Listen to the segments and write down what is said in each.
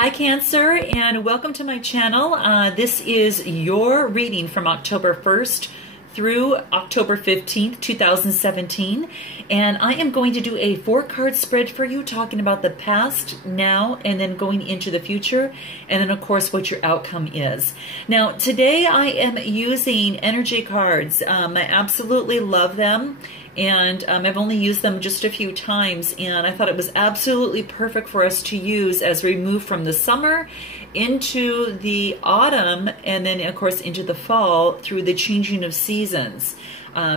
Hi Cancer, and welcome to my channel. This is your reading from October 1st through October 15th, 2017. And I am going to do a 4-card spread for you, talking about the past, now, and then going into the future. And then, of course, what your outcome is. Now, today I am using energy cards. I absolutely love them. And I've only used them just a few times, and I thought it was absolutely perfect for us to use as we move from the summer into the autumn, and then, of course, into the fall through the changing of seasons,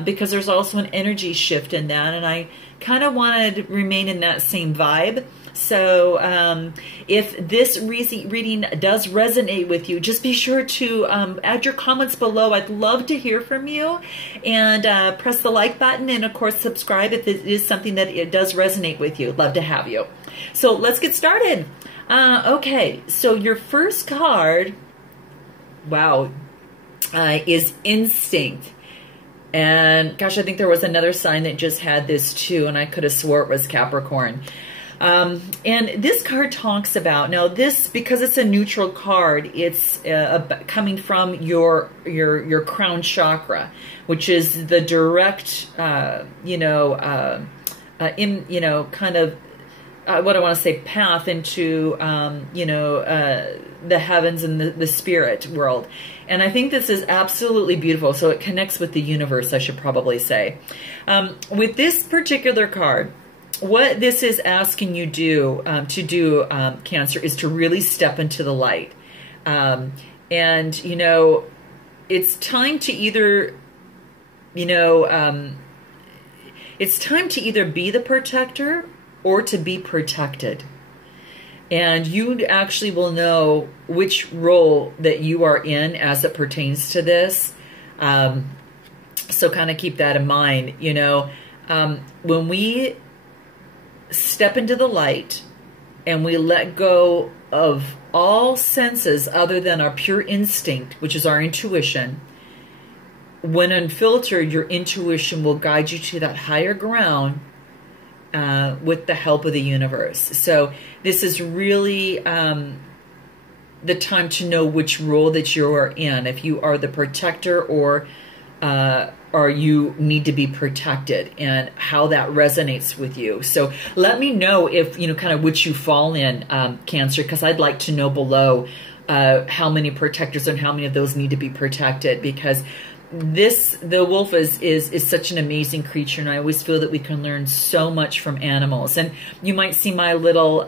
because there's also an energy shift in that, and I kind of wanted to remain in that same vibe. So if this reading does resonate with you, just be sure to add your comments below. I'd love to hear from you, and press the like button, and of course subscribe if it is something that it does resonate with you. Love to have you. So let's get started. Okay, so your first card, wow, is instinct. And gosh, I think there was another sign that just had this too, and I could have swore it was Capricorn. And this card talks about, now this, because it's a neutral card, it's coming from your crown chakra, which is the direct, kind of, what I want to say, path into, the heavens and the spirit world. And I think this is absolutely beautiful. So it connects with the universe, I should probably say. With this particular card, what this is asking you to do, Cancer, is to really step into the light. And, it's time to either, it's time to either be the protector or to be protected. And you actually will know which role that you are in as it pertains to this. So kind of keep that in mind. When we step into the light and we let go of all senses other than our pure instinct, which is our intuition, when unfiltered, your intuition will guide you to that higher ground with the help of the universe. So this is really the time to know which role that you are in, if you are the protector or you need to be protected, and how that resonates with you. So let me know if, kind of which you fall in, Cancer, because I'd like to know below how many protectors and how many of those need to be protected, because the wolf is such an amazing creature, and I always feel that we can learn so much from animals. And you might see my little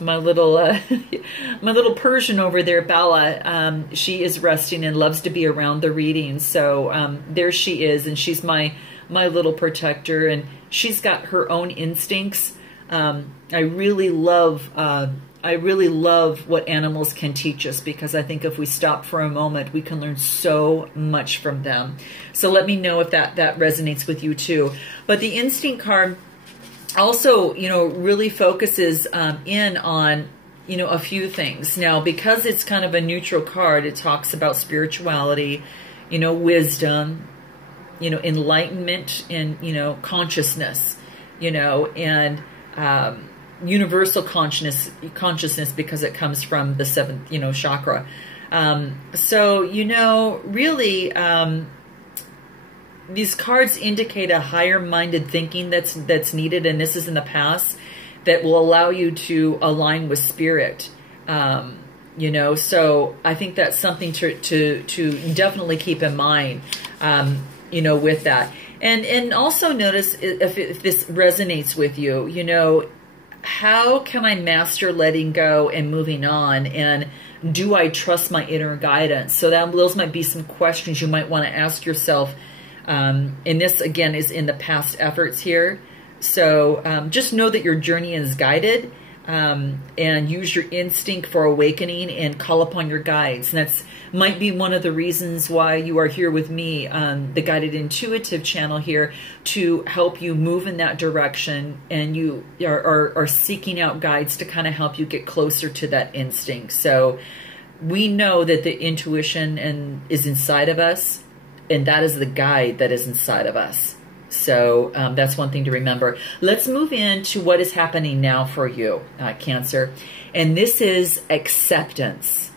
my little Persian over there, Bella. She is resting and loves to be around the reading. So there she is, and she's my little protector, and she's got her own instincts. I really love what animals can teach us, because I think if we stop for a moment, we can learn so much from them. So let me know if that resonates with you too. But the instinct card also, really focuses in on, a few things. Now, because it's kind of a neutral card, it talks about spirituality, wisdom, enlightenment, and, consciousness, and universal consciousness, because it comes from the 7th, chakra. So, really, these cards indicate a higher-minded thinking that's needed, and this is in the past, that will allow you to align with spirit. So I think that's something to definitely keep in mind, with that. And also notice if this resonates with you, how can I master letting go and moving on? And do I trust my inner guidance? So those might be some questions you might want to ask yourself. And this, again, is in the past efforts here. So just know that your journey is guided, and use your instinct for awakening and call upon your guides. And that's might be one of the reasons why you are here with me on the Guided Intuitive channel here, to help you move in that direction. And you are seeking out guides to kind of help you get closer to that instinct. So we know that the intuition is inside of us, and that is the guide that is inside of us. So that's one thing to remember. Let's move into what is happening now for you, Cancer. And this is acceptance.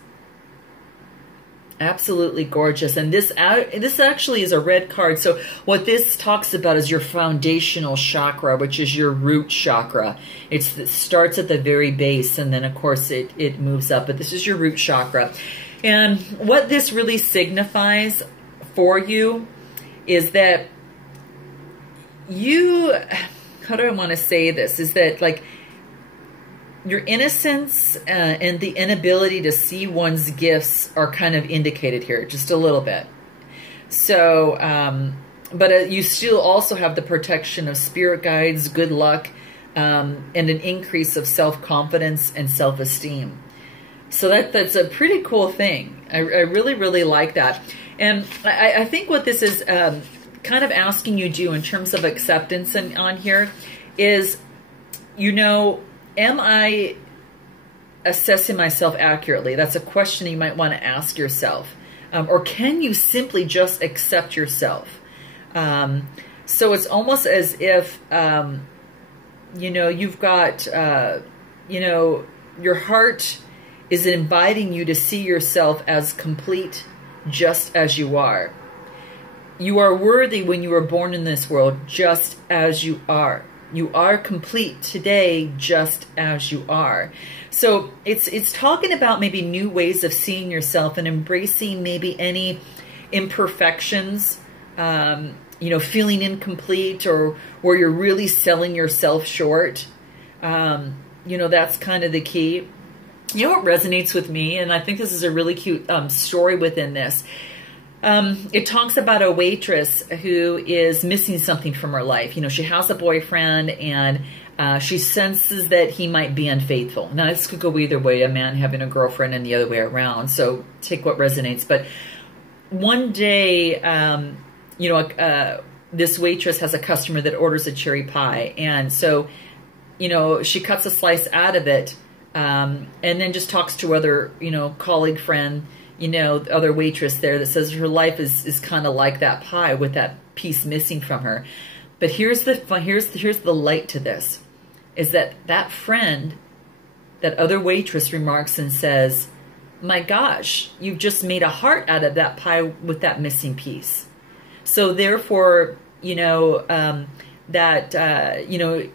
Absolutely gorgeous. And this actually is a red card. So what this talks about is your foundational chakra, which is your root chakra. It starts at the very base, and then of course it moves up. But this is your root chakra. And what this really signifies for you is that you, how do I want to say this, is that like your innocence and the inability to see one's gifts are kind of indicated here, just a little bit. So, but you still also have the protection of spirit guides, good luck, and an increase of self-confidence and self-esteem. So that's a pretty cool thing. I really, really like that. And I think what this is kind of asking you to do in terms of acceptance on here is, you know, am I assessing myself accurately? That's a question you might want to ask yourself. Or can you simply just accept yourself? So it's almost as if, you know, you've got, you know, your heart is inviting you to see yourself as complete, just as you are. You are worthy when you were born in this world, just as you are. You are complete today, just as you are. So it's talking about maybe new ways of seeing yourself and embracing maybe any imperfections, you know, feeling incomplete or where you're really selling yourself short. You know, that's kind of the key. You know what resonates with me, and I think this is a really cute story within this. It talks about a waitress who is missing something from her life. You know, she has a boyfriend, and she senses that he might be unfaithful. Now, this could go either way, a man having a girlfriend and the other way around. So take what resonates. But one day, you know, this waitress has a customer that orders a cherry pie. And so, you know, she cuts a slice out of it, and then just talks to other, you know, colleague, friend, you know, the other waitress there that says her life is kind of like that pie with that piece missing from her. But here's the light to this, is that friend, that other waitress remarks and says, my gosh, you've just made a heart out of that pie with that missing piece. So therefore, you know, you know,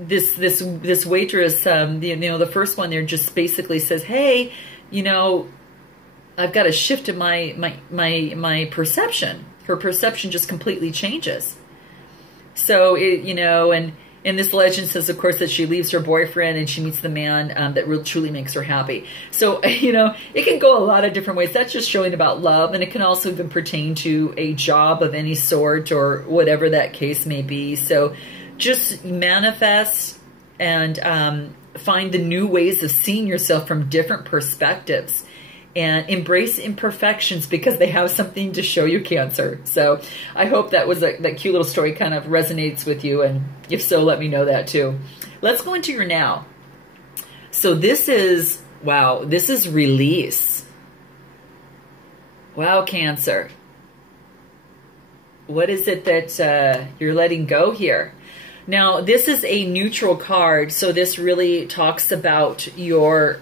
this waitress, you know, the first one there just basically says, hey, you know, I've got a shift in my perception. Her perception just completely changes. So you know, and this legend says, of course, that she leaves her boyfriend and she meets the man that really truly makes her happy. So you know, it can go a lot of different ways. That's just showing about love, and it can also even pertain to a job of any sort or whatever that case may be. So just manifest and find the new ways of seeing yourself from different perspectives. And embrace imperfections because they have something to show you, Cancer. So I hope that was that cute little story kind of resonates with you. And if so, let me know that too. Let's go into your now. So this is, wow, this is release. Wow, Cancer. What is it that you're letting go here? Now, this is a neutral card. So this really talks about your...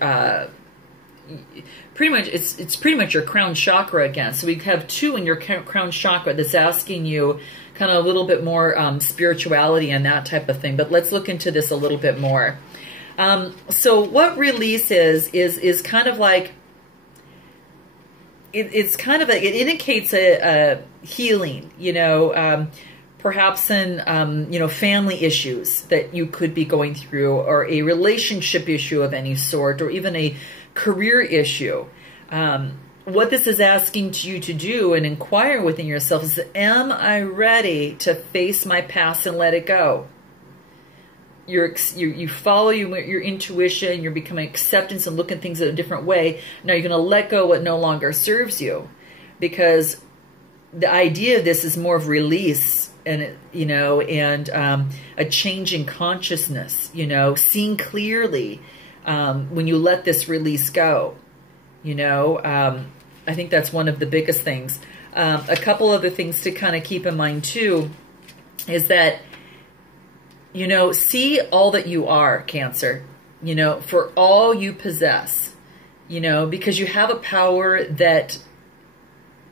pretty much, it's pretty much your crown chakra again. So we have two in your crown chakra that's asking you kind of a little bit more spirituality and that type of thing. But let's look into this a little bit more. So what release is kind of like, it's kind of it indicates a healing, you know, perhaps in, you know, family issues that you could be going through, or a relationship issue of any sort, or even a career issue. What this is asking you to do and inquire within yourself is, am I ready to face my past and let it go? You follow your intuition, you're becoming acceptance and looking at things in a different way. Now you're going to let go what no longer serves you, because the idea of this is more of release and, you know, and a change in consciousness, you know, seeing clearly when you let this release go, you know. I think that's one of the biggest things. A couple other things to kind of keep in mind too is that, see all that you are, Cancer, for all you possess, because you have a power that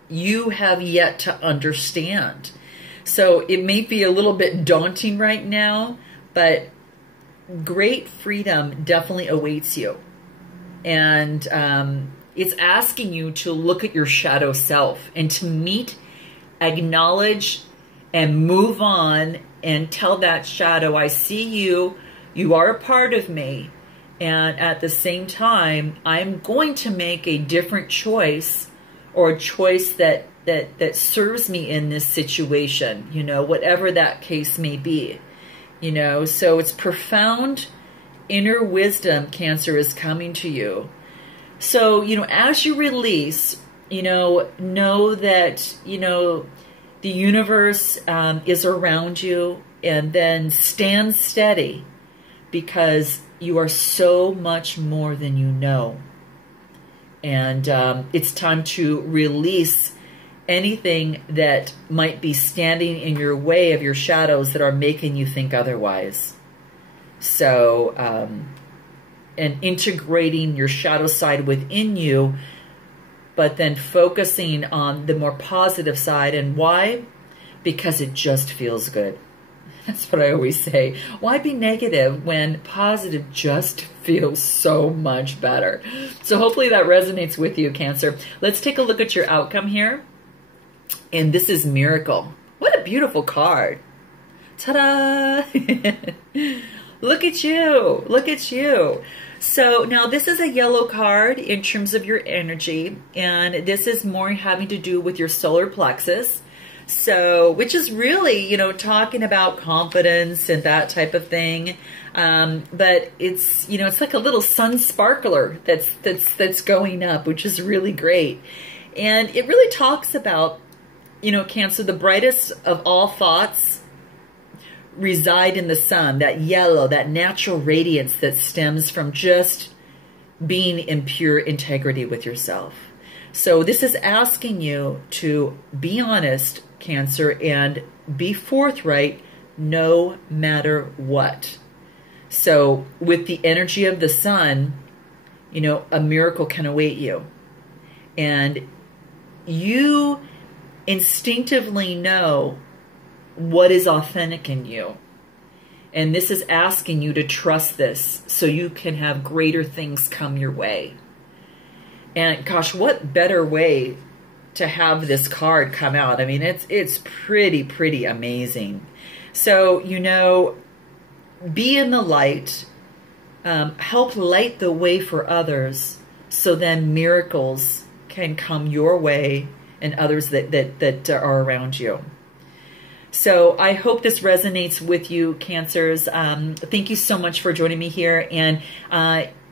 you have yet to understand. So it may be a little bit daunting right now, but great freedom definitely awaits you. And it's asking you to look at your shadow self and to meet, acknowledge, and move on and tell that shadow, I see you, you are a part of me. And at the same time, I'm going to make a different choice, or a choice that serves me in this situation, whatever that case may be. So it's profound inner wisdom, Cancer, is coming to you. So, as you release, know that, the universe is around you, and then stand steady, because you are so much more than you know. And it's time to release anything that might be standing in your way of your shadows that are making you think otherwise. So, and integrating your shadow side within you, but then focusing on the more positive side. And why? Because it just feels good. That's what I always say. Why be negative when positive just feels so much better? So hopefully that resonates with you, Cancer. Let's take a look at your outcome here. And this is Miracle. What a beautiful card. Ta-da! Look at you. Look at you. So now this is a yellow card in terms of your energy. And this is more having to do with your solar plexus. So, which is really, talking about confidence and that type of thing. But it's, it's like a little sun sparkler that's going up, which is really great. And it really talks about, Cancer, the brightest of all thoughts reside in the sun, that yellow, that natural radiance that stems from just being in pure integrity with yourself. So this is asking you to be honest, Cancer, and be forthright no matter what. So with the energy of the sun, a miracle can await you. And you instinctively know what is authentic in you. And this is asking you to trust this so you can have greater things come your way. And gosh, what better way to have this card come out? I mean, it's pretty amazing. So, be in the light, help light the way for others, so then miracles can come your way and others that are around you. So I hope this resonates with you, Cancers. Thank you so much for joining me here. And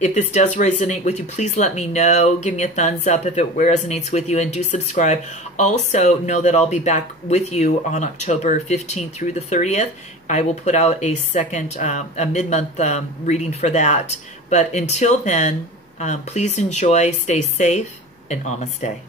if this does resonate with you, please let me know. Give me a thumbs up if it resonates with you, and do subscribe. Also, know that I'll be back with you on October 15th through the 30th. I will put out a second, a mid-month reading for that. But until then, please enjoy, stay safe, and namaste.